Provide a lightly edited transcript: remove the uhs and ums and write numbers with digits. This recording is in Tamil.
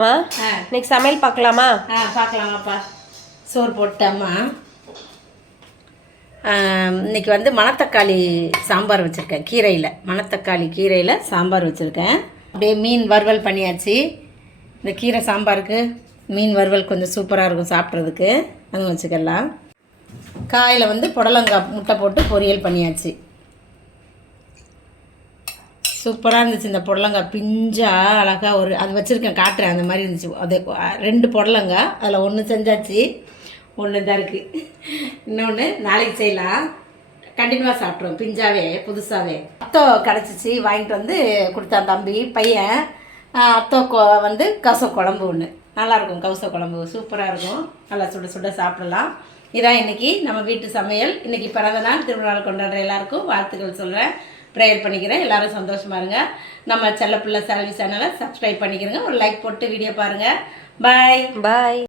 இன்னைக்கு சமையல் பார்க்கலாமா? பார்க்கலாமாப்பா. சோறு போட்டேம்மா. இன்னைக்கு வந்து மணத்தக்காளி சாம்பார் வச்சுருக்கேன். மணத்தக்காளி கீரையில் சாம்பார் வச்சுருக்கேன். அப்படியே மீன் வறுவல் பண்ணியாச்சு. இந்த கீரை சாம்பாருக்கு மீன் வறுவல் கொஞ்சம் சூப்பராக இருக்கும் சாப்பிட்றதுக்கு. அதுவும் வச்சுக்கலாம். காயில் வந்து புடலங்காய் முட்டை போட்டு பொரியல் பண்ணியாச்சு. சூப்பராக இருந்துச்சு. இந்த புடலங்காய் பிஞ்சாக அழகாக அது வச்சுருக்கேன், காட்டுறேன். அந்த மாதிரி இருந்துச்சு. அது 2 புடலங்காய், அதில் 1 செஞ்சாச்சு, 1 தான் இருக்குது. இன்னொன்று நாளைக்கு செய்யலாம். கண்டினியூவாக சாப்பிட்ருவோம் பிஞ்சாவே புதுசாகவே. அத்தோ கிடச்சிச்சு, வாங்கிட்டு வந்து கொடுத்தான் தம்பி பையன். அத்தோ வந்து கவுச குழம்பு ஒன்று நல்லாயிருக்கும். கவுச குழம்பு சூப்பராக இருக்கும். நல்லா சுட சுட சாப்பிடலாம். இதான் இன்றைக்கி நம்ம வீட்டு சமையல். இன்றைக்கி பிறந்த நாள் திருவிழா கொண்டாடுற எல்லாருக்கும் வாழ்த்துக்கள் சொல்கிறேன். ப்ரேயர் பண்ணிக்கிறேன். எல்லோரும் சந்தோஷமாக இருங்க. நம்ம செல்லப்பிள்ளை செல்வி சேனலை சப்ஸ்கிரைப் பண்ணிக்கிறேங்க. ஒரு லைக் போட்டு வீடியோ பாருங்கள். பாய்.